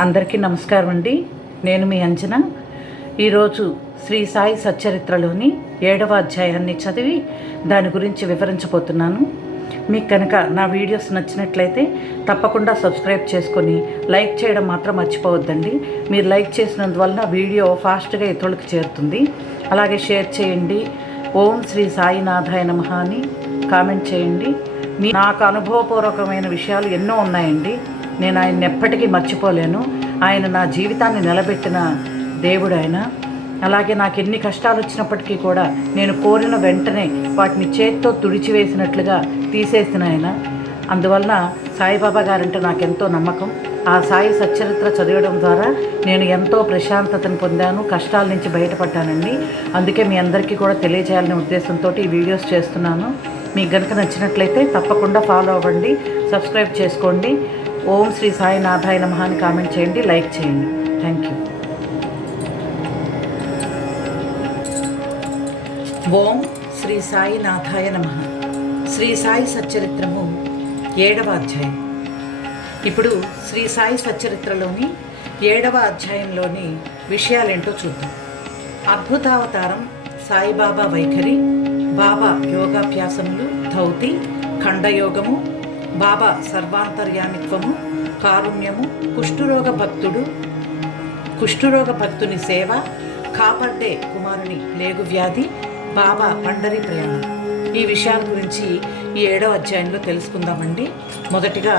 అందరికీ నమస్కారం అండి. నేను మీ అంజన. ఈరోజు శ్రీ సాయి సచ్చరిత్రలోని 7వ అధ్యాయాన్ని చదివి దాని గురించి వివరించబోతున్నాను. మీకు కనుక నా వీడియోస్ నచ్చినట్లయితే తప్పకుండా సబ్స్క్రైబ్ చేసుకొని లైక్ చేయడం మాత్రం మర్చిపోవద్దండి. మీరు లైక్ చేసినందువలన వీడియో ఫాస్ట్గా ఇతరులకు చేరుతుంది. అలాగే షేర్ చేయండి. ఓం శ్రీ సాయినాథాయ నమః అని కామెంట్ చేయండి. నాకు అనుభవపూర్వకమైన విషయాలు ఎన్నో ఉన్నాయండి. నేను ఆయన ఎప్పటికీ మర్చిపోలేను. ఆయన నా జీవితాన్ని నిలబెట్టిన దేవుడు ఆయన. అలాగే నాకు ఎన్ని కష్టాలు వచ్చినప్పటికీ కూడా నేను కోరిన వెంటనే వాటిని చేత్తో తుడిచివేసినట్లుగా తీసేసిన ఆయన. అందువలన సాయిబాబా గారంటే నాకెంతో నమ్మకం. ఆ సాయి సచ్చరిత్ర చదవడం ద్వారా నేను ఎంతో ప్రశాంతతను పొందాను, కష్టాల నుంచి బయటపడ్డానండి. అందుకే మీ అందరికీ కూడా తెలియజేయాలనే ఉద్దేశంతో ఈ వీడియోస్ చేస్తున్నాను. మీకు కనుక నచ్చినట్లయితే తప్పకుండా ఫాలో అవ్వండి, సబ్స్క్రైబ్ చేసుకోండి. ఓం శ్రీ సాయినాథాయ నమః అని కామెంట్ చేయండి, లైక్ చేయండి. Thank you. ఓం శ్రీ సాయినాథాయ నమః. శ్రీ సాయి సచ్చరిత్రము 7వ అధ్యాయం. ఇప్పుడు శ్రీ సాయి సచ్చరిత్రలోని 7వ అధ్యాయంలోని విషయాలేంటో చూద్దాం. అద్భుతావతారం, సాయిబాబా వైఖరి, బాబా యోగాభ్యాసములు, ధౌతి, ఖండయోగము, బాబా సర్వాంతర్యామిత్వము, కారుణ్యము, కుష్ఠురోగ భక్తుని సేవ, కాపాడే కుమారుని లేగు వ్యాధి, బాబా పండరి ప్రయాణం. ఈ విషయాల గురించి ఈ 7వ అధ్యాయంలో తెలుసుకుందామండి. మొదటిగా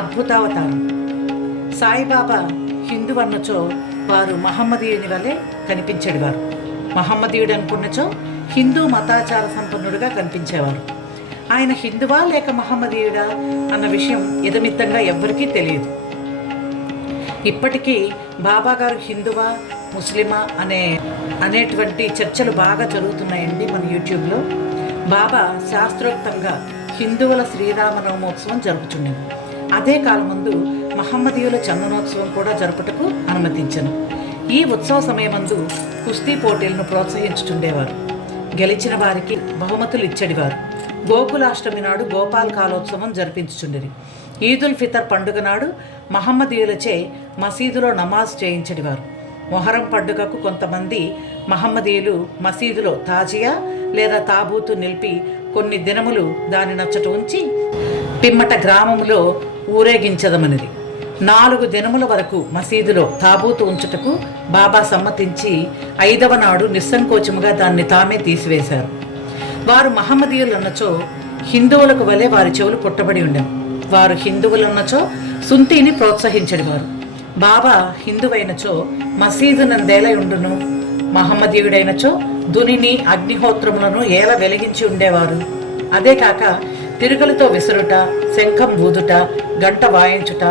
అద్భుతావతారం. సాయిబాబా హిందూ అన్నచో వారు మహమ్మదీయుని వలె కనిపించేవారు. మహమ్మదీయుడు అనుకున్నచో హిందూ మతాచార సంపన్నుడుగా కనిపించేవారు. ఆయన హిందువా లేక మహమ్మదీయుడా అన్న విషయం ఇదమిత్తంగా ఎవ్వరికీ తెలియదు. ఇప్పటికీ బాబా గారు హిందువా ముస్లిమా అనేటువంటి చర్చలు బాగా జరుగుతున్నాయండి మన యూట్యూబ్లో. బాబా శాస్త్రోక్తంగా హిందువుల శ్రీరామనవమోత్సవం జరుపుచుండేది. అదే కాలమందు మహమ్మదీయుల చందనోత్సవం కూడా జరుపుటకు అనుమతించను. ఈ ఉత్సవ సమయమందు కుస్తీ పోటీలను ప్రోత్సహించుచుండేవారు. గెలిచిన వారికి బహుమతులు ఇచ్చడివారు. గోకులాష్టమి నాడు గోపాల్ కాలోత్సవం జరిపించుచుండేది. ఈదుల్ ఫితర్ పండుగ నాడు మహమ్మదీయులచే మసీదులో నమాజ్ చేయించడివారు. మొహరం పండుగకు కొంతమంది మహమ్మదీయులు మసీదులో తాజియా లేదా తాబూతు నిలిపి కొన్ని దినములు దాని నచ్చట ఉంచి పిమ్మట గ్రామములో ఊరేగించదమనిది. 4 దినముల వరకు మసీదులో తాబూతు ఉంచుటకు బాబా సమ్మతించి 5వ నాడు నిస్సంకోచముగా దాన్ని తామే తీసివేశారు. వారు మహమ్మదీయులన్నచో హిందువులకు వలె వారి చెవులు పుట్టబడి ఉండేవి. వారు హిందువులన్నచో సుంతిని ప్రోత్సహించడివారు. బాబా హిందువైనచో మసీదు నందేల ఉండును, మహమ్మదీయుడైనచో దునిని అగ్నిహోత్రములను ఏల వెలిగించి ఉండేవారు. అదే కాక తిరుగులతో విసురుట, శంఖం ఊదుట, గంట వాయించుట,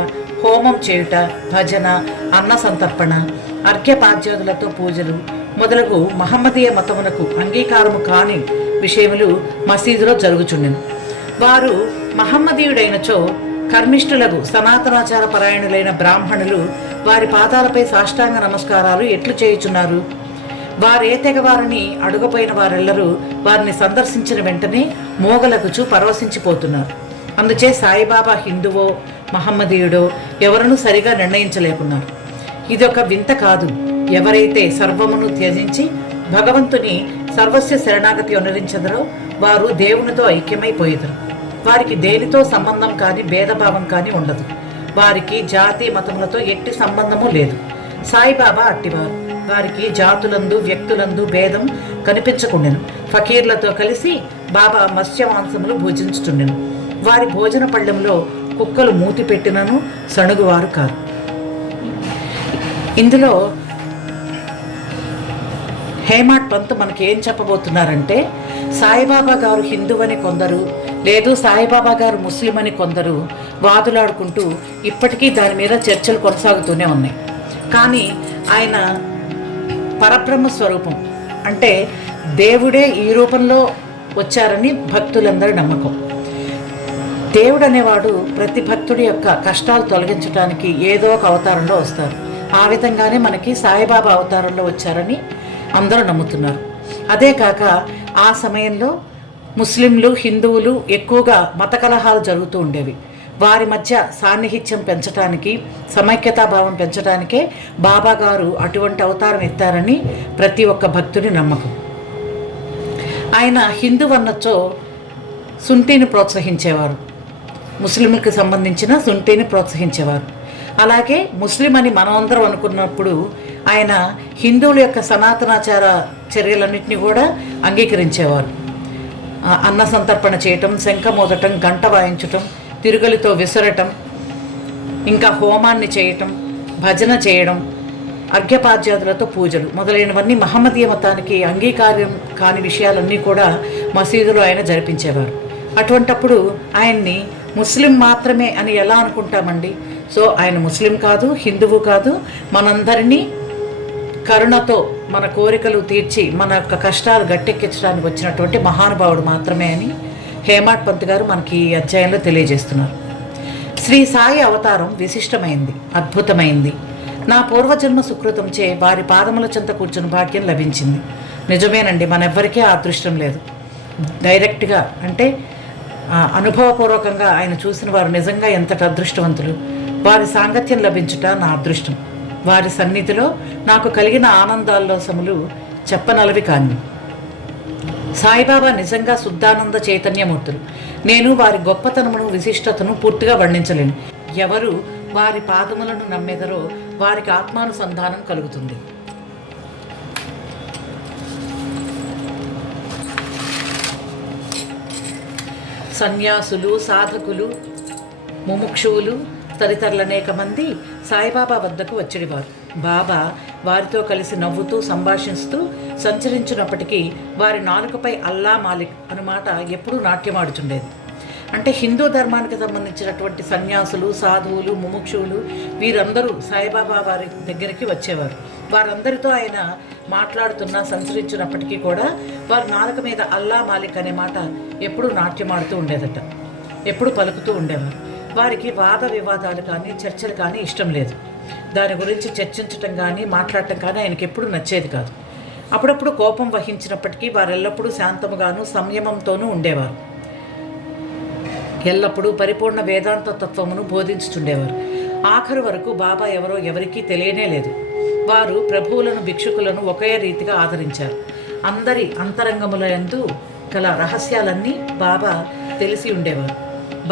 హోమం చేయుట, భజన, అన్న సంతర్పణ, అర్ఘ్యపాద్యాదులతో పూజలు మొదలగు మహమ్మదీయ మతమునకు అంగీకారము కాని విషయములు మసీదులో జరుగుచుండెను. వారు మహమ్మదీయుడైనచో కర్మిష్ఠులకు సనాతనాచార పరాయణులైన బ్రాహ్మణులు వారి పాదాలపై సాష్టాంగ నమస్కారాలు ఎట్లు చేయుచున్నారు. వారే తెగవారిని అడుగపోయిన వారెల్లరూ వారిని సందర్శించిన వెంటనే మోగలగుచు పరవశించిపోతున్నారు. అందుచే సాయిబాబా హిందువో మహమ్మదీయుడో ఎవరనూ సరిగా నిర్ణయించలేకున్నారు. ఇదొక వింత కాదు. ఎవరైతే సర్వమును త్యజించి భగవంతుని సర్వస్వ శరణాగతి అనురించదరో వారు దేవునితో ఐక్యమైపోయేదరు. వారికి దేనితో సంబంధం కానీ భేదభావం కానీ ఉండదు. వారికి జాతి మతములతో ఎట్టి సంబంధము లేదు. సాయిబాబా అట్టివారు. వారికి జాతులందు వ్యక్తులందు భేదం కనిపించకుండెను. ఫకీర్లతో కలిసి బాబా మత్స్యమాంసములు భుజించుచుండెను. వారి భోజన పళ్ళెంలో కుక్కలు మూతి పెట్టినను సణుగువారు కాదు. ఇందులో హేమాడ్ పంత్ మనకి ఏం చెప్పబోతున్నారంటే, సాయిబాబా గారు హిందువని కొందరు, లేదు సాయిబాబా గారు ముస్లిం అని కొందరు వాదులాడుకుంటూ ఇప్పటికీ దాని మీద చర్చలు కొనసాగుతూనే ఉన్నాయి. కానీ ఆయన పరబ్రహ్మ స్వరూపం, అంటే దేవుడే ఈ రూపంలో వచ్చారని భక్తులందరి నమ్మకం. దేవుడు అనేవాడు ప్రతి భక్తుడి యొక్క కష్టాలు తొలగించడానికి ఏదో ఒక అవతారంలో వస్తారు. ఆ విధంగానే మనకి సాయిబాబా అవతారంలో వచ్చారని అందరూ నమ్ముతున్నారు. అదే కాక ఆ సమయంలో ముస్లింలు హిందువులు ఎక్కువగా మత కలహాలు జరుగుతూ ఉండేవి. వారి మధ్య సాన్నిహిత్యం పెంచడానికి, సమైక్యతాభావం పెంచడానికే బాబా గారు అటువంటి అవతారం ఎత్తారని ప్రతి ఒక్క భక్తుని నమ్మకం. ఆయన హిందూ అన్నచో శుంఠిని ప్రోత్సహించేవారు, ముస్లింలకు సంబంధించిన శుంఠిని ప్రోత్సహించేవారు. అలాగే ముస్లిం అని మనమందరం అనుకున్నప్పుడు ఆయన హిందువుల యొక్క సనాతనాచార చర్యలన్నింటినీ కూడా అంగీకరించేవారు. అన్న సంతర్పణ చేయటం, శంఖ మోదటం, గంట వాయించటం, తిరుగలితో విసరటం, ఇంకా హోమాన్ని చేయటం, భజన చేయడం, అర్ఘ్యపాద్యాదులతో పూజలు మొదలైనవన్నీ మహమ్మదీయ మతానికి అంగీకారం కాని విషయాలన్నీ కూడా మసీదులో ఆయన జరిపించేవారు. అటువంటప్పుడు ఆయన్ని ముస్లిం మాత్రమే అని ఎలా అనుకుంటామండి? సో ఆయన ముస్లిం కాదు, హిందువు కాదు, మనందరినీ కరుణతో మన కోరికలు తీర్చి మన యొక్క కష్టాలు గట్టెక్కించడానికి వచ్చినటువంటి మహానుభావుడు మాత్రమే అని హేమాడ్ పంత్ గారు మనకి ఈ అధ్యాయంలో తెలియజేస్తున్నారు. శ్రీ సాయి అవతారం విశిష్టమైంది, అద్భుతమైంది. నా పూర్వజన్మ సుకృతంచే వారి పాదముల చెంత కూర్చుని భాగ్యం లభించింది. నిజమేనండి, మనెవ్వరికీ ఆ అదృష్టం లేదు. డైరెక్ట్గా అంటే అనుభవపూర్వకంగా ఆయన చూసిన వారు నిజంగా ఎంతటి అదృష్టవంతులు. వారి సాంగత్యం లభించుట నా అదృష్టం. వారి సన్నిధిలో నాకు కలిగిన ఆనందాల్లోసములు చెప్పనలవి కాని. సాయిబాబా నిజంగా శుద్ధానంద చైతన్యమూర్తులు. నేను వారి గొప్పతనమును, విశిష్టతను పూర్తిగా వర్ణించలేను. ఎవరు వారి పాదములను నమ్మెదరో వారికి ఆత్మానుసంధానం కలుగుతుంది. సన్యాసులు, సాధకులు, ముముక్షువులు తదితరులు అనేక మంది సాయిబాబా వద్దకు వచ్చేవారు. బాబా వారితో కలిసి నవ్వుతూ సంభాషిస్తూ సంచరించినప్పటికీ వారి నాలుకపై అల్లా మాలిక్ అనుమాట ఎప్పుడూ నాట్యమాడుచుండేది. అంటే హిందూ ధర్మానికి సంబంధించినటువంటి సన్యాసులు, సాధువులు, ముముక్షువులు వీరందరూ సాయిబాబా వారి దగ్గరికి వచ్చేవారు. వారందరితో ఆయన మాట్లాడుతున్నా సంచరించినప్పటికీ కూడా వారి నాలుక మీద అల్లా మాలిక్ అనే మాట ఎప్పుడూ నాట్యమాడుతూ ఉండేదట, ఎప్పుడు పలుకుతూ ఉండేవారు. వారికి వాద వివాదాలు కానీ చర్చలు కానీ ఇష్టం లేదు. దాని గురించి చర్చించటం కానీ మాట్లాడటం కానీ ఆయనకి ఎప్పుడూ నచ్చేది కాదు. అప్పుడప్పుడు కోపం వహించినప్పటికీ వారు ఎల్లప్పుడూ శాంతముగాను సంయమంతోనూ ఉండేవారు. ఎల్లప్పుడూ పరిపూర్ణ వేదాంత తత్వమును బోధించుచుండేవారు. ఆఖరు వరకు బాబా ఎవరో ఎవరికీ తెలియనే లేదు. వారు ప్రభువులను, భిక్షుకులను ఒకే రీతిగా ఆదరించారు. అందరి అంతరంగములందు గల రహస్యాలన్నీ బాబా తెలిసి ఉండేవారు.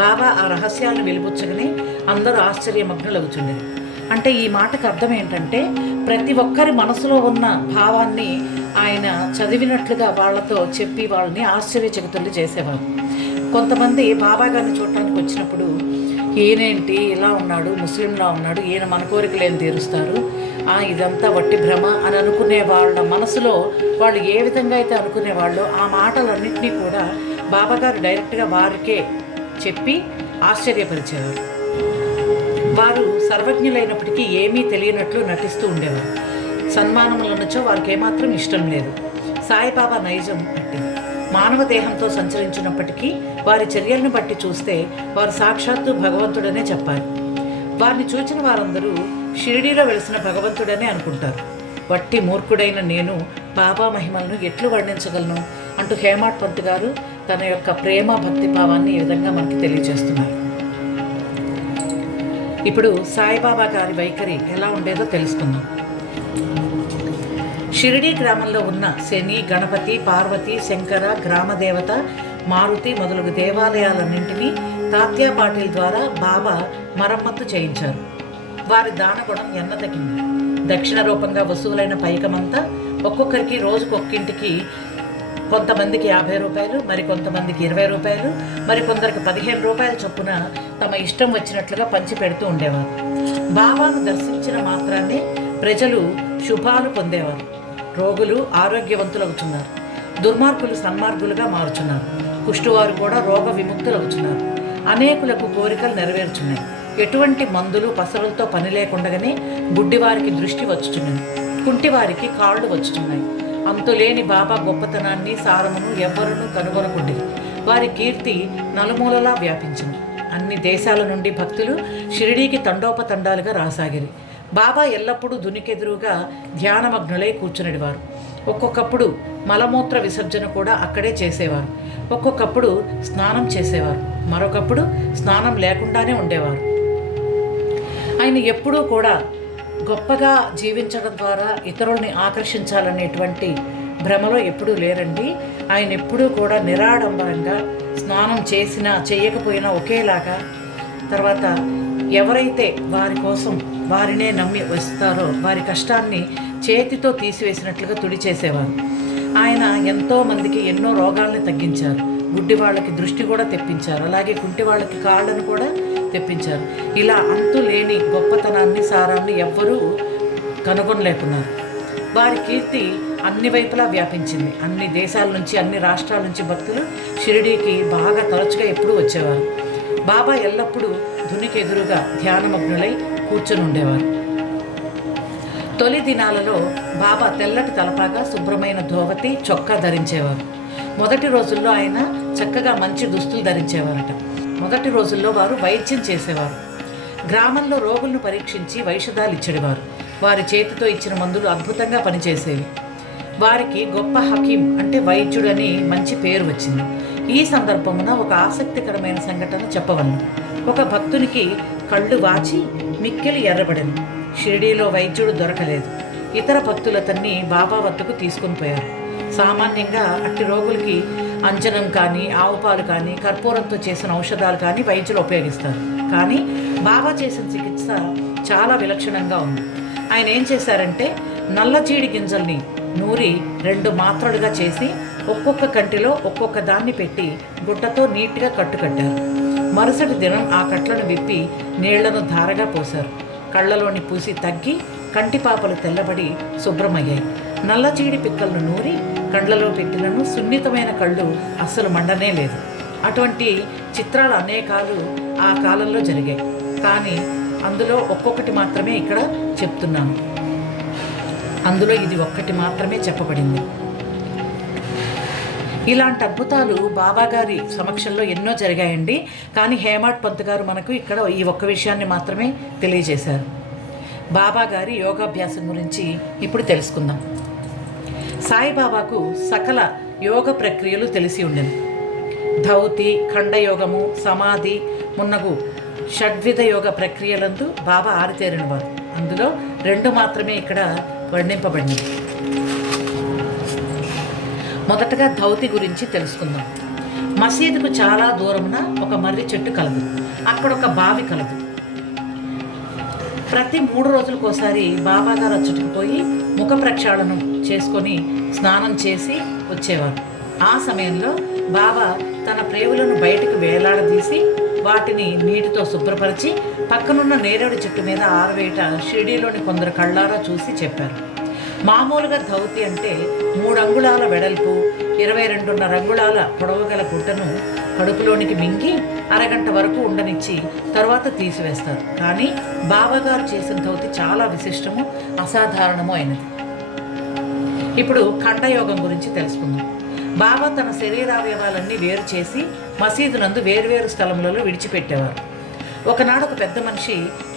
బాబా ఆ రహస్యాలను వెలుబుచ్చగానే అందరూ ఆశ్చర్యమగ్నులవుచుండేది. అంటే ఈ మాటకు అర్థం ఏంటంటే ప్రతి ఒక్కరి మనసులో ఉన్న భావాన్ని ఆయన చదివినట్లుగా వాళ్ళతో చెప్పి వాళ్ళని ఆశ్చర్యచకితులు చేసేవారు. కొంతమంది బాబా గారిని చూడటానికి వచ్చినప్పుడు ఈయనేంటి ఇలా ఉన్నాడు, ముస్లింలా ఉన్నాడు, ఈయన మన కోరికలు ఏం తీరుస్తారు, ఇదంతా వట్టి భ్రమ అని అనుకునే వాళ్ళ మనసులో వాళ్ళు ఏ విధంగా అయితే అనుకునేవాళ్ళు ఆ మాటలన్నింటినీ కూడా బాబాగారు డైరెక్ట్గా వారికే చెప్పి ఆశ్చర్యపరిచేవారు. వారు సర్వజ్ఞులైనప్పటికీ ఏమీ తెలియనట్లు నటిస్తూ ఉండేవారు. సన్మానములనొచ్చో వారికి ఏమాత్రం ఇష్టం లేదు. సాయిబాబా నైజం అంటే మానవ దేహంతో సంచరించినప్పటికీ వారి చర్యలను బట్టి చూస్తే వారు సాక్షాత్తు భగవంతుడనే చెప్పాలి. వారిని చూచిన వారందరూ షిరిడీలో వెలిసిన భగవంతుడనే అనుకుంటారు. వట్టి మూర్ఖుడైన నేను బాబా మహిమలను ఎట్లు వర్ణించగలను అంటూ హేమాడ్ పంత్ గారు తన యొక్క ప్రేమ భక్తి భావాన్ని ఈ విధంగా మనకి తెలియజేస్తున్నారు. ఇప్పుడు సాయిబాబా గారి వైఖరి ఎలా ఉండేదో తెలుసుకుందాం. షిరిడీ గ్రామంలో ఉన్న శని, గణపతి, పార్వతి, శంకర, గ్రామదేవత, మారుతి మొదలగు దేవాలయాలన్నింటినీ తాత్యా పాటిల్ ద్వారా బాబా మరమ్మత్తు చేయించారు. వారి దానగుణం ఎన్నదగింది. దక్షిణ రూపంగా వసూలైన పైకమంతా ఒక్కొక్కరికి రోజుకొక్కింటికి కొంతమందికి 50 రూపాయలు, మరి కొంతమందికి 20 రూపాయలు, మరి కొందరికి 15 రూపాయల చొప్పున తమ ఇష్టం వచ్చినట్లుగా పంచి పెడుతూ ఉండేవారు. బాబాను దర్శించిన మాత్రాన్నే ప్రజలు శుభాలు పొందేవారు. రోగులు ఆరోగ్యవంతులవుతున్నారు, దుర్మార్గులు సన్మార్గులుగా మారుచున్నారు, కుష్టువారు కూడా రోగ విముక్తులవుతున్నారు, అనేకులకు కోరికలు నెరవేర్చున్నాయి. ఎటువంటి మందులు పసరులతో పని లేకుండానే గుడ్డివారికి దృష్టి వచ్చుచున్నది, కుంటివారికి కాళ్ళు వచ్చుచున్నాయి. అంతులేని బాబా గొప్పతనాన్ని, సారమును ఎవ్వరునూ కనుగొనకుండిరి. వారి కీర్తి నలుమూలలా వ్యాపించింది. అన్ని దేశాల నుండి భక్తులు షిరిడీకి తండోపతండాలుగా రాసాగిరి. బాబా ఎల్లప్పుడూ దునికెదురుగా ధ్యానమగ్నులై కూర్చునేవారు. ఒక్కొక్కప్పుడు మలమూత్ర విసర్జన కూడా అక్కడే చేసేవారు. ఒక్కొక్కప్పుడు స్నానం చేసేవారు. మరొకప్పుడు స్నానం లేకుండానే ఉండేవారు. ఆయన ఎప్పుడూ కూడా గొప్పగా జీవించడం ద్వారా ఇతరుల్ని ఆకర్షించాలనేటువంటి భ్రమలో ఎప్పుడూ లేరండి. ఆయన ఎప్పుడూ కూడా నిరాడంబరంగా స్నానం చేసినా చేయకపోయినా ఒకేలాగా, తర్వాత ఎవరైతే వారి కోసం వారినే నమ్మి వస్తారో వారి కష్టాన్ని చేతితో తీసివేసినట్లుగా తుడిచేసేవారు. ఆయన ఎంతోమందికి ఎన్నో రోగాల్ని తగ్గించారు. గుడ్డి వాళ్ళకి దృష్టి కూడా తెప్పించారు, అలాగే కుంటి వాళ్ళకి కాళ్ళను కూడా తెప్పించారు. ఇలా అంతు లేని గొప్పతనాన్ని, సారాన్ని ఎవ్వరూ కనుగొనలేకున్నారు. వారి కీర్తి అన్ని వైపులా వ్యాపించింది. అన్ని దేశాల నుంచి, అన్ని రాష్ట్రాల నుంచి భక్తులు షిరిడీకి బాగా తరచుగా ఎప్పుడూ వచ్చేవారు. బాబా ఎల్లప్పుడూ ధునికి ఎదురుగా ధ్యానమగ్నులై కూర్చొని ఉండేవారు. తొలి దినాలలో బాబా తెల్లటి తలపాగా, శుభ్రమైన ధోవతి, చొక్కా ధరించేవారు. మొదటి రోజుల్లో ఆయన చక్కగా మంచి దుస్తులు ధరించేవారట. మొదటి రోజుల్లో వారు వైద్యం చేసేవారు. గ్రామంలో రోగులను పరీక్షించి వైషధాలు ఇచ్చేవారు. వారి చేతితో ఇచ్చిన మందులు అద్భుతంగా పనిచేసేవి. వారికి గొప్ప హకీం అంటే వైద్యుడని మంచి పేరు వచ్చింది. ఈ సందర్భమున ఒక ఆసక్తికరమైన సంఘటన చెప్పవలను. ఒక భక్తునికి కళ్ళు వాచి మిక్కిలి ఎర్రబడను. షిరిడీలో వైద్యుడు దొరకలేదు. ఇతర భక్తులు అతన్ని బాబా వద్దకు తీసుకుని పోయారు. సామాన్యంగా అట్టి రోగులకి అంజనం కానీ, ఆవుపాలు కానీ, కర్పూరంతో చేసిన ఔషధాలు కానీ వైద్యులు ఉపయోగిస్తారు. కానీ బాబా చేసిన చికిత్స చాలా విలక్షణంగా ఉంది. ఆయన ఏం చేశారంటే నల్లజీడి గింజల్ని నూరి 2 మాత్రలుగా చేసి ఒక్కొక్క కంటిలో ఒక్కొక్క దాన్ని పెట్టి గుడ్డతో నీట్గా కట్టారు. మరుసటి దినం ఆ కట్లను విప్పి నీళ్లను ధారగా పోశారు. కళ్ళలోని పూసి తగ్గి కంటిపాపలు తెల్లబడి శుభ్రమయ్యాయి. నల్లచీడి పిక్కలను నూరి కండ్లలో పెట్టినను సున్నితమైన కళ్ళు అస్సలు మండనే లేదు. అటువంటి చిత్రాలు అనేకాలు ఆ కాలంలో జరిగాయి. కానీ అందులో ఒక్కొక్కటి మాత్రమే ఇక్కడ చెప్తున్నాను. అందులో ఇది ఒక్కటి మాత్రమే చెప్పబడింది. ఇలాంటి అద్భుతాలు బాబాగారి సమక్షంలో ఎన్నో జరిగాయండి. కానీ హేమాడ్ పంత్ గారు మనకు ఇక్కడ ఈ ఒక్క విషయాన్ని మాత్రమే తెలియజేశారు. బాబాగారి యోగాభ్యాసం గురించి ఇప్పుడు తెలుసుకుందాం. సాయిబాబాకు సకల యోగ ప్రక్రియలు తెలిసి ఉండేది. ధౌతి, ఖండయోగము, సమాధి మున్నగు షడ్విధ యోగ ప్రక్రియలందు బాబా ఆరితేరినవారు. అందులో 2 మాత్రమే ఇక్కడ వర్ణింపబడినవి. మొదటగా ధౌతి గురించి తెలుసుకుందాం. మసీదుకు చాలా దూరమున ఒక మర్రి చెట్టు కలదు. అక్కడ ఒక బావి కలదు. ప్రతి 3 రోజులకోసారి బాబాగారు అచ్చుటికి పోయి ముఖ ప్రక్షాళనం చేసుకొని స్నానం చేసి వచ్చేవారు. ఆ సమయంలో బాబా తన ప్రేవులను బయటకు వేలాడదీసి వాటిని నీటితో శుభ్రపరిచి పక్కనున్న నేరేడు చెట్టు మీద ఆరవేయట షిరిడీలోని కొందరు కళ్ళారా చూసి చెప్పారు. మామూలుగా ధౌతి అంటే 3 అంగుళాల వెడల్పు, 22.5 అంగుళాల పొడవు గల గుడ్డను కడుపులోనికి మింగి అరగంట వరకు ఉండనిచ్చి తర్వాత తీసివేస్తారు. కానీ బాబాగారు చేసిన ధౌతి చాలా విశిష్టము, అసాధారణము అయినది. ఇప్పుడు ఖండయోగం గురించి తెలుసుకుందాం. బాబా తన శరీరావయవాలన్నీ వేరు చేసి మసీదు నందు వేరువేరు స్థలములలో విడిచిపెట్టేవారు. ఒకనాడు ఒక పెద్ద మనిషి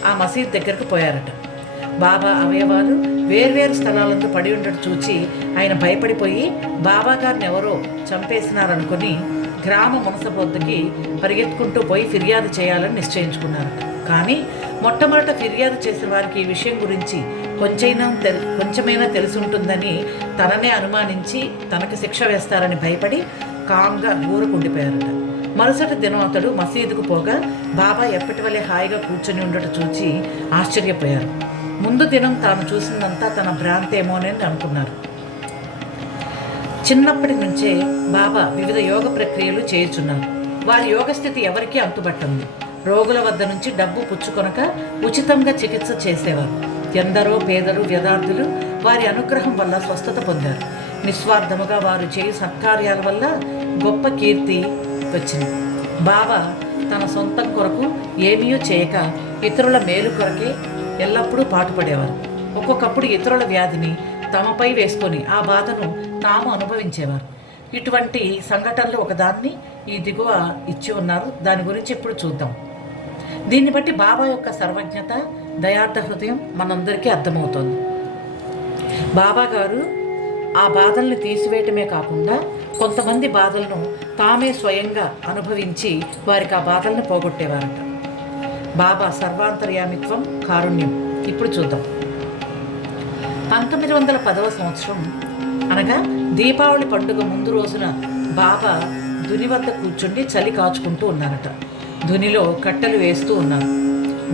ఆ మసీదు దగ్గరకు పోయారట. బాబా అవయవాలు వేర్వేరు స్థలాలందు పడి ఉండటం చూచి ఆయన భయపడిపోయి బాబాగారిని ఎవరో చంపేసినారనుకుని గ్రామ మునసబొద్దుకి పరిగెత్తుకుంటూ పోయి ఫిర్యాదు చేయాలని నిశ్చయించుకున్నారట. కానీ మొట్టమొదట ఫిర్యాదు చేసిన వారికి ఈ విషయం గురించి కొంచెమైనా తెలిసి ఉంటుందని తననే అనుమానించి తనకు శిక్ష వేస్తారని భయపడి కామ్గా ఊరుకుండిపోయారట. మరుసటి దినం అతడు మసీదుకు పోగా బాబా ఎప్పటి వలె హాయిగా కూర్చొని ఉండటం చూచి ఆశ్చర్యపోయారు. ముందు దినం తాను చూసిందంతా తన భ్రాంతేమోనని అనుకున్నారు. చిన్నప్పటి నుంచే బాబా వివిధ యోగ ప్రక్రియలు చేయుచున్నారు. వారి యోగస్థితి ఎవరికీ అంతుబట్టంది. రోగుల వద్ద నుంచి డబ్బు పుచ్చుకొనక ఉచితంగా చికిత్స చేసేవారు. ఎందరో పేదలు, వ్యదార్థులు వారి అనుగ్రహం వల్ల స్వస్థత పొందారు. నిస్వార్థముగా వారు చేయు సత్కార్యాల వల్ల గొప్ప కీర్తి వచ్చింది. బాబా తన సొంతం కొరకు ఏమీ చేయక ఇతరుల మేలు కొరకే ఎల్లప్పుడూ పాటుపడేవారు. ఒక్కొక్కప్పుడు ఇతరుల వ్యాధిని తమపై వేసుకొని ఆ బాధను తాము అనుభవించేవారు. ఇటువంటి సంఘటనలు ఒకదాన్ని ఈ దిగువ ఇచ్చి ఉన్నారు. దాని గురించి ఇప్పుడు చూద్దాం. దీన్ని బట్టి బాబా యొక్క సర్వజ్ఞత, దయార్థ హృదయం మనందరికీ అర్థమవుతోంది. బాబా గారు ఆ బాధల్ని తీసివేయటమే కాకుండా కొంతమంది బాధలను తామే స్వయంగా అనుభవించి వారికి ఆ బాధలను పోగొట్టేవారట. బాబా సర్వాంతర్యామిత్వం, కారుణ్యం. ఇప్పుడు చూద్దాం. 1910వ సంవత్సరం అనగా దీపావళి పండుగ ముందు రోజున బాబా దుని వద్ద కూర్చుండి చలి కాచుకుంటూ ఉన్నారట. దునిలో కట్టెలు వేస్తూ ఉన్నారు.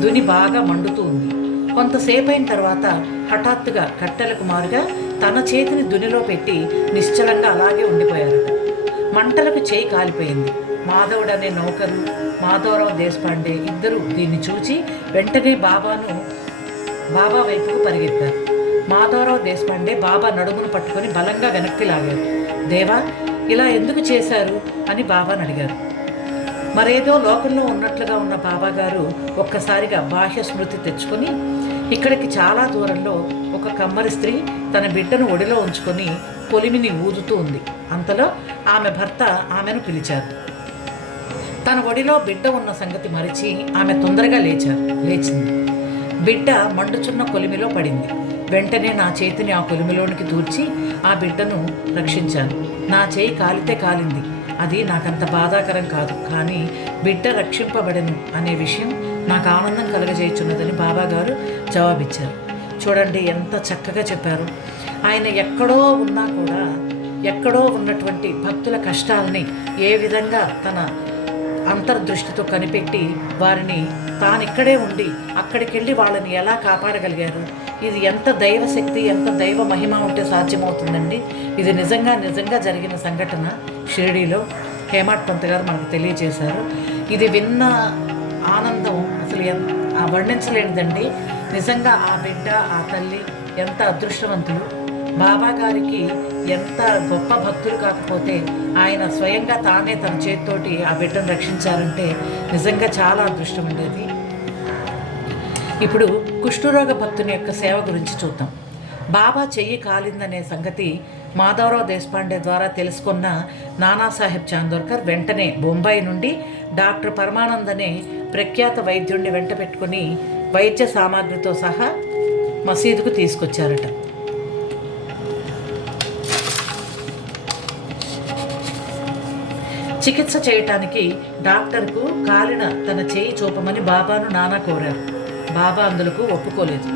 దుని బాగా మండుతూ ఉంది. కొంతసేపు అయిన తర్వాత హఠాత్తుగా కట్టెలకు మారుగా తన చేతిని దునిలో పెట్టి నిశ్చలంగా అలాగే ఉండిపోయారట. మంటలకు చేయి కాలిపోయింది. మాధవుడు అనే నౌకరు, మాధవరావు దేశపాండే ఇద్దరు దీన్ని చూచి వెంటనే బాబా వైపుకు పరిగెత్తారు. మాధవరావు దేశపాండే బాబా నడుమును పట్టుకొని బలంగా వెనక్కి లాగారు. దేవా, ఇలా ఎందుకు చేశారు అని బాబాను అడిగారు. మరేదో లోకంలో ఉన్నట్లుగా ఉన్న బాబా గారు ఒక్కసారిగా బాహ్య స్మృతి తెచ్చుకొని, ఇక్కడికి చాలా దూరంలో ఒక కమ్మరి స్త్రీ తన బిడ్డను ఒడిలో ఉంచుకొని పొలిమిని ఊదుతూ ఉంది. అంతలో ఆమె భర్త ఆమెను పిలిచారు. తన ఒడిలో బిడ్డ ఉన్న సంగతి మరిచి ఆమె తొందరగా లేచింది. బిడ్డ మండుచున్న కొలిమిలో పడింది. వెంటనే నా చేతిని ఆ కొలిమిలోనికి దూర్చి ఆ బిడ్డను రక్షించాను. నా చేయి కాలితే కాలింది, అది నాకంత బాధాకరం కాదు, కానీ బిడ్డ రక్షింపబడను అనే విషయం నాకు ఆనందం కలుగజేయుచున్నదని బాబాగారు జవాబిచ్చారు. చూడండి ఎంత చక్కగా చెప్పారు. ఆయన ఎక్కడో ఉన్నా కూడా, ఎక్కడో ఉన్నటువంటి భక్తుల కష్టాలని ఏ విధంగా తన అంతర్దృష్టితో కనిపెట్టి వారిని తానిక్కడే ఉండి అక్కడికి వెళ్ళి వాళ్ళని ఎలా కాపాడగలిగారు. ఇది ఎంత దైవశక్తి, ఎంత దైవ మహిమ ఉంటే సాధ్యమవుతుందండి. ఇది నిజంగా జరిగిన సంఘటన. షిరిడీలో హేమాడ్ పంత్ గారు మనకు తెలియజేశారు. ఇది విన్న ఆనందం అసలు వర్ణించలేనిదండి. నిజంగా ఆ బిడ్డ, ఆ తల్లి ఎంత అదృష్టవంతులు. బాబా గారికి ఎంత గొప్ప భక్తులు కాకపోతే ఆయన స్వయంగా తానే తన చేతితోటి ఆ బిడ్డను రక్షించారంటే నిజంగా చాలా అదృష్టం ఉండేది. ఇప్పుడు కుష్ఠరోగ భక్తుని యొక్క సేవ గురించి చూద్దాం. బాబా చెయ్యి కాలిందనే సంగతి మాధవరావు దేశపాండే ద్వారా తెలుసుకున్న నానాసాహెబ్ చాందోర్కర్ వెంటనే బొంబాయి నుండి డాక్టర్ పరమానంద్ అనే ప్రఖ్యాత వైద్యుడిని వెంట పెట్టుకుని వైద్య సామాగ్రితో సహా మసీదుకు తీసుకొచ్చారట. చికిత్స చేయటానికి డాక్టర్కు కాలిన తన చెయ్యి చూపమని బాబాను నానా కోరారు. బాబా అందులకు ఒప్పుకోలేదు.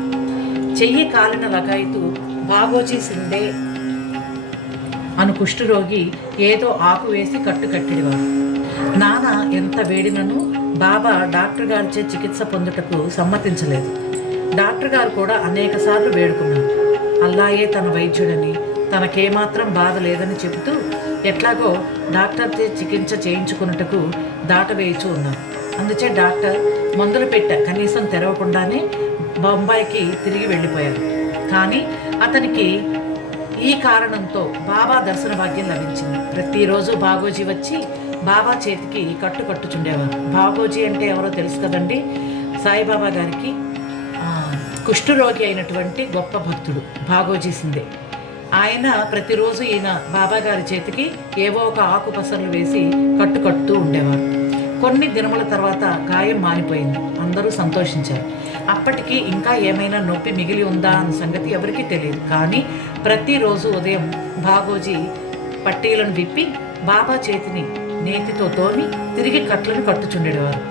చెయ్యి కాలిన లగాయితూ బాగోజీ సిందే అను కుష్ఠరోగి ఏదో ఆకు వేసి కట్టిడివారు. నాన్న ఎంత వేడినను బాబా డాక్టర్ గారిచే చికిత్స పొందుటకు సమ్మతించలేదు. డాక్టర్ గారు కూడా అనేక సార్లు వేడుకున్నారు. అల్లాయే తన వైద్యుడని, తనకేమాత్రం బాధ లేదని చెబుతూ ఎట్లాగో డాక్టర్తో చికిత్స చేయించుకున్నట్టుకు దాటవేయచూ ఉన్నారు. అందుచే డాక్టర్ మందులు కనీసం తెరవకుండానే బొంబాయికి తిరిగి వెళ్ళిపోయారు. కానీ అతనికి ఈ కారణంతో బాబా దర్శన భాగ్యం లభించింది. ప్రతిరోజు బాగోజీ వచ్చి బాబా చేతికి కట్టుచుండేవారు. బాగోజీ అంటే ఎవరో తెలుసు కదండి, సాయిబాబా గారికి కుష్ఠరోగి అయినటువంటి గొప్ప భక్తుడు బాగోజీ సిందే. ఆయన ప్రతిరోజు ఈయన బాబా గారి చేతికి ఏవో ఒక ఆకు పసర్లు వేసి కట్టుతూ ఉండేవారు. కొన్ని దినముల తర్వాత గాయం మానిపోయింది. అందరూ సంతోషించారు. అప్పటికి ఇంకా ఏమైనా నొప్పి మిగిలి ఉందా అన్న సంగతి ఎవరికీ తెలియదు. కానీ ప్రతిరోజు ఉదయం బాగోజీ పట్టీలను విప్పి బాబా చేతిని నేతితో తోమి తిరిగి కట్లను కట్టుచుండేవారు.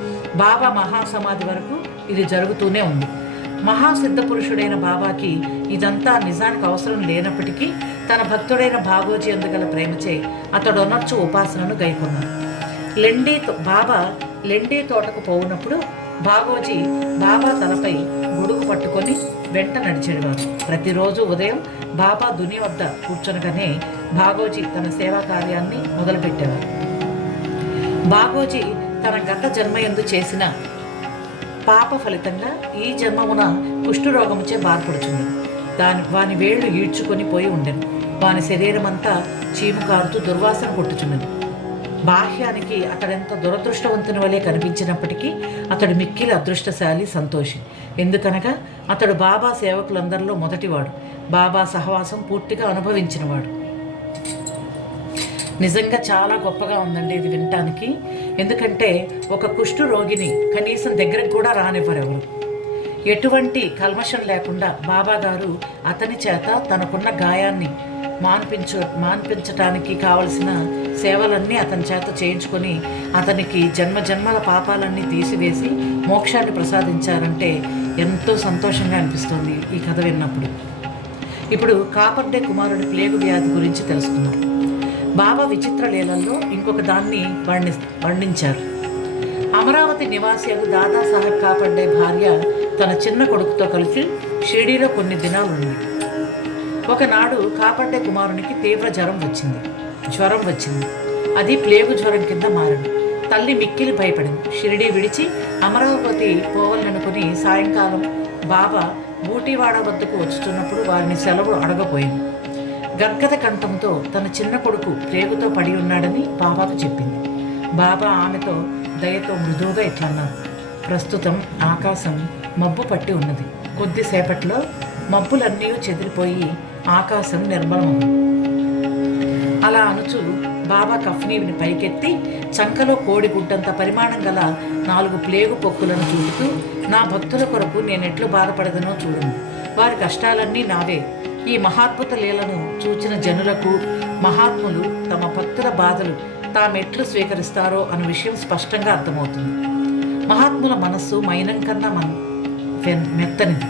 బాబా మహాసమాధి వరకు ఇది జరుగుతూనే ఉంది. మహాసిద్ధ పురుషుడైన బాబాకి ఇదంతా నిజానికి అవసరం లేనప్పటికీ తన భక్తుడైన బాగోజీ అందుగల ప్రేమచే అతడు అనర్చు ఉపాసనను గైకొన్నారు. లెండి తోటకు పోవునప్పుడు బాగోజీ బాబా తలపై గొడుగు పట్టుకొని వెంట నడిచేవారు. ప్రతిరోజు ఉదయం బాబా దుని వద్ద కూర్చొనగానే బాగోజీ తన సేవా కార్యాన్ని మొదలుపెట్టేవారు. బాగోజీ తన గత జన్మయందు చేసిన పాప ఫలితంగా ఈ జన్మమున కుష్ఠరోగముచే బాధపడుచుంది. వాని వేళ్లు ఈడ్చుకొని పోయి ఉండెను. వాని శరీరం అంతా చీము కారుతూ దుర్వాసన కొట్టుచున్నది. బాహ్యానికి అతడెంత దురదృష్టవంతుని వలె కనిపించినప్పటికీ అతడు మిక్కిలి అదృష్టశాలి, సంతోషి. ఎందుకనగా అతడు బాబా సేవకులందరిలో మొదటివాడు. బాబా సహవాసం పూర్తిగా అనుభవించినవాడు. నిజంగా చాలా గొప్పగా ఉందండి ఇది వినటానికి. ఎందుకంటే ఒక కుష్ఠు రోగిని కనీసం దగ్గరకు కూడా రానివ్వరు ఎవరు. ఎటువంటి లేకుండా బాబా గారు అతని చేత తనకున్న గాయాన్ని మాన్పించటానికి కావలసిన సేవలన్నీ అతని చేత చేయించుకొని అతనికి జన్మజన్మల పాపాలన్నీ తీసివేసి మోక్షాన్ని ప్రసాదించారంటే ఎంతో సంతోషంగా అనిపిస్తుంది ఈ కథ విన్నప్పుడు. ఇప్పుడు కాపర్డే కుమారుడి ప్లేగు వ్యాధి గురించి తెలుసుకుందాం. బాబా విచిత్ర లీలల్లో ఇంకొక దాన్ని వర్ణించారు. అమరావతి నివాసి దాదాసాహెబ్ కాపర్డే భార్య తన చిన్న కొడుకుతో కలిసి షిరిడీలో కొన్ని దినాలు ఉంది. ఒకనాడు కాపర్డే కుమారునికి తీవ్ర జ్వరం వచ్చింది. అది ప్లేగు జ్వరం కింద మారింది. తల్లి మిక్కిలి భయపడింది. షిరిడీ విడిచి అమరావతి పోవాలనుకుని సాయంకాలం బాబా బూటివాడ వద్దకు వచ్చుతున్నప్పుడు వారిని సెలవు అడగపోయింది. గద్గద కంఠంతో తన చిన్న కొడుకు ప్లేగుతో పడి ఉన్నాడని బాబాకు చెప్పింది. బాబా ఆమెతో దయతో మృదువుగా ఇట్లన్నారు, ప్రస్తుతం ఆకాశం మబ్బు పట్టి ఉన్నది. కొద్దిసేపట్లో మబ్బులన్నీ చెదిరిపోయి ఆకాశం నిర్మలమవుతుంది. అలా అనుచు బాబా కఫ్నీని పైకెత్తి చంకలో కోడిగుడ్డంత పరిమాణం గల 4 ప్లేగు పొక్కులను చూపుతూ, నా భక్తుల కొరకు నేనెట్లు బాధపడదనో చూడను. వారి కష్టాలన్నీ నావే. ఈ మహాద్భుత లీలను చూచిన జనులకు మహాత్ములు తమ భక్తుల బాధలు తామెట్లు స్వీకరిస్తారో అన్న విషయం స్పష్టంగా అర్థమవుతుంది. మహాత్ముల మనస్సు మైనం కన్నా మెత్తనిది,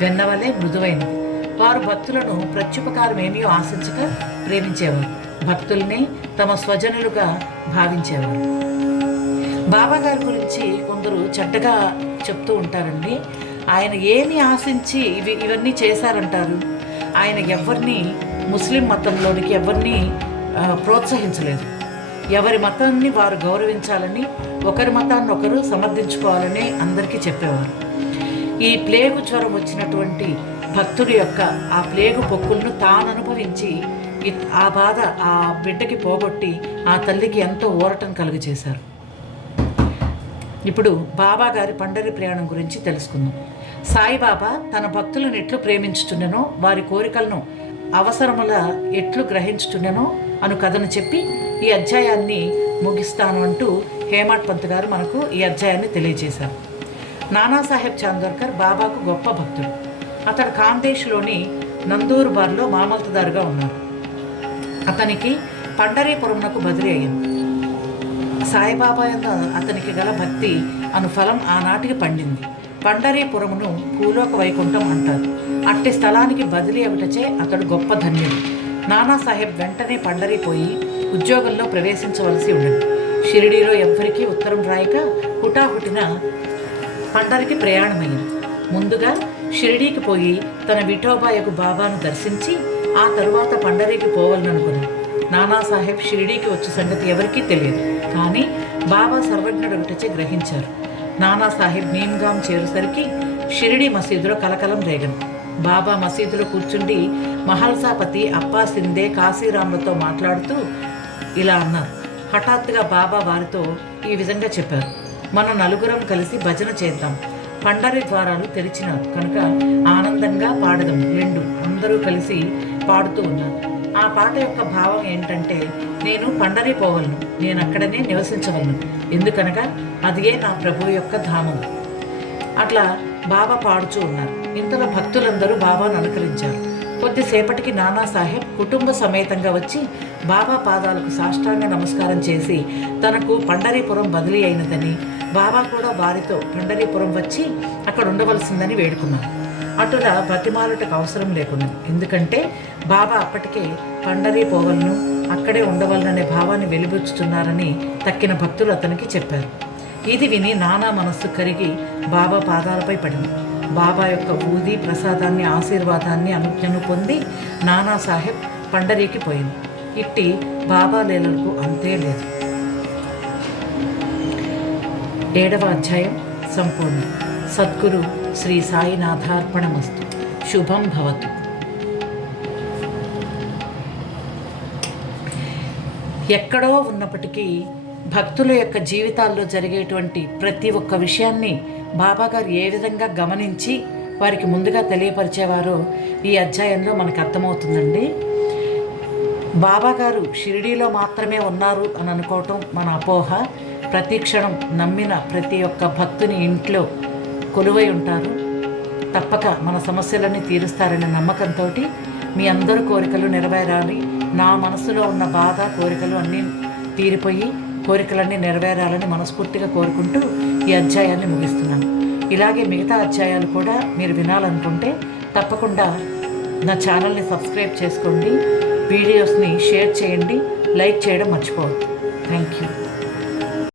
వెన్నవలే మృదువైనది. వారు భక్తులను ప్రత్యుపకారం ఏమీ ఆశించక ప్రేమించేవారు. భక్తుల్ని తమ స్వజనులుగా భావించేవారు. బాబా గారి గురించి కొందరు చెడ్డగా చెప్తూ ఉంటారండి. ఆయన ఏమి ఆశించి ఇవన్నీ చేశారంటారు. ఆయన ఎవరిని ముస్లిం మతంలోనికి ఎవరిని ప్రోత్సహించలేదు. ఎవరి మతాన్ని వారు గౌరవించాలని, ఒకరి మతాన్ని ఒకరు సమర్థించుకోవాలని అందరికీ చెప్పేవారు. ఈ ప్లేగు జ్వరం వచ్చినటువంటి భక్తుడి యొక్క ఆ ప్లేగు పొక్కులను తాను అనుభవించి ఆ బాధ ఆ బిడ్డకి పోగొట్టి ఆ తల్లికి ఎంతో ఊరటం కలుగజేశారు. ఇప్పుడు బాబా గారి పండరి ప్రయాణం గురించి తెలుసుకుందాం. సాయిబాబా తన భక్తులను ఎట్లు ప్రేమించుచుండెనో, వారి కోరికలను అవసరముల ఎట్లు గ్రహించుచుండెనో అను కథను చెప్పి ఈ అధ్యాయాన్ని ముగిస్తాను అంటూ హేమాడ్ పంత్ గారు మనకు ఈ అధ్యాయాన్ని తెలియజేశారు. నానాసాహెబ్ చాందోర్కర్ బాబాకు గొప్ప భక్తుడు. అతడు ఖాందేశ్లోని నందూర్బార్లో మామల్తదారుగా ఉన్నారు. అతనికి పండరీపురంనకు బదిలీ అయ్యింది. సాయిబాబా అతనికి గల భక్తి అను ఫలం ఆనాటికి పండింది. పండరీపురమును భూలోక వైకుంఠం అంటారు. అట్టి స్థలానికి బదిలీ అవిటచే అతడు గొప్ప ధన్యుడు. నానాసాహెబ్ వెంటనే పండరీపోయి ఉద్యోగంలో ప్రవేశించవలసి ఉండదు. షిరిడీలో ఎవ్వరికీ ఉత్తరం రాయక హుటాహుటిన పండరికి ప్రయాణమైంది. ముందుగా షిరిడీకి పోయి తన విఠోబాయకు బాబాను దర్శించి ఆ తరువాత పండరీకి పోవాలనుకున్నాడు. నానాసాహెబ్ షిరిడీకి వచ్చే సంగతి ఎవరికీ తెలియదు. కానీ బాబా సర్వజ్ఞుడు ఒకటిచే గ్రహించారు. నానాసాహెబ్ నీమ్గామ్ చేరుసరికి షిరిడీ మసీదులో కలకలం రేగను. బాబా మసీదులో కూర్చుండి మహల్సాపతి అప్పా సిందే కాశీరాములతో మాట్లాడుతూ ఇలా అన్నారు. హఠాత్తుగా బాబా వారితో ఈ విధంగా చెప్పారు, మనం నలుగురం కలిసి భజన చేద్దాం. పండరి ద్వారాలు తెరిచినారు కనుక ఆనందంగా పాడదాం. అందరూ కలిసి పాడుతూ ఉన్నారు. ఆ పాట యొక్క భావం ఏంటంటే, నేను పండరి పోవలను, నేను అక్కడనే నివసించవలను, ఎందుకనగా అదియే నా ప్రభు యొక్క ధామం. అట్లా బాబా పాడుతూ ఉన్నారు. ఇంతలో భక్తులందరూ బాబాను అనుకరించారు. కొద్దిసేపటికి నానాసాహెబ్ కుటుంబ సమేతంగా వచ్చి బాబా పాదాలకు సాష్టాంగ నమస్కారం చేసి తనకు పండరీపురం బదిలీ అయినదని, బాబా కూడా వారితో పండరీపురం వచ్చి అక్కడ ఉండవలసిందని వేడుకున్నారు. అటులా బతిమాలుటకు అవసరం లేకున్నది. ఎందుకంటే బాబా అప్పటికే పండరీ పోవలను, అక్కడే ఉండవలననే భావాన్ని వెలిబుచ్చుతున్నారని తక్కిన భక్తులు అతనికి చెప్పారు. ఇది విని నానా మనస్సు కరిగి బాబా పాదాలపై పడింది. బాబా యొక్క ఊది ప్రసాదాన్ని, ఆశీర్వాదాన్ని, అనుజ్ఞను పొంది నానాసాహెబ్ పండరీకి పోయింది. ఇట్టి బాబా లీలలకు అంతే లేదు. 7వ అధ్యాయం సంపూర్ణం. సద్గురు శ్రీ సాయినాథార్పణమస్తు. శుభం భవతు. ఎక్కడో ఉన్నప్పటికీ భక్తుల యొక్క జీవితాల్లో జరిగేటువంటి ప్రతి ఒక్క విషయాన్ని బాబాగారు ఏ విధంగా గమనించి వారికి ముందుగా తెలియపరిచేవారో ఈ అధ్యాయంలో మనకు అర్థమవుతుందండి. బాబాగారు షిరిడీలో మాత్రమే ఉన్నారు అని అనుకోవటం మన అపోహ. ప్రతి క్షణం నమ్మిన ప్రతి ఒక్క భక్తుని ఇంట్లో కొలువై ఉంటారు. తప్పక మన సమస్యలన్నీ తీరుస్తారనే నమ్మకంతో మీ అందరి కోరికలు నెరవేరాలి. నా మనసులో ఉన్న బాధ, కోరికలు అన్నీ తీరిపోయి కోరికలన్నీ నెరవేరాలని మనస్ఫూర్తిగా కోరుకుంటూ ఈ అధ్యాయాన్ని ముగిస్తున్నాను. ఇలాగే మిగతా అధ్యాయాలు కూడా మీరు వినాలనుకుంటే తప్పకుండా నా ఛానల్ని సబ్స్క్రైబ్ చేసుకోండి, వీడియోస్ని షేర్ చేయండి, లైక్ చేయడం మర్చిపోవద్దు. Thank you.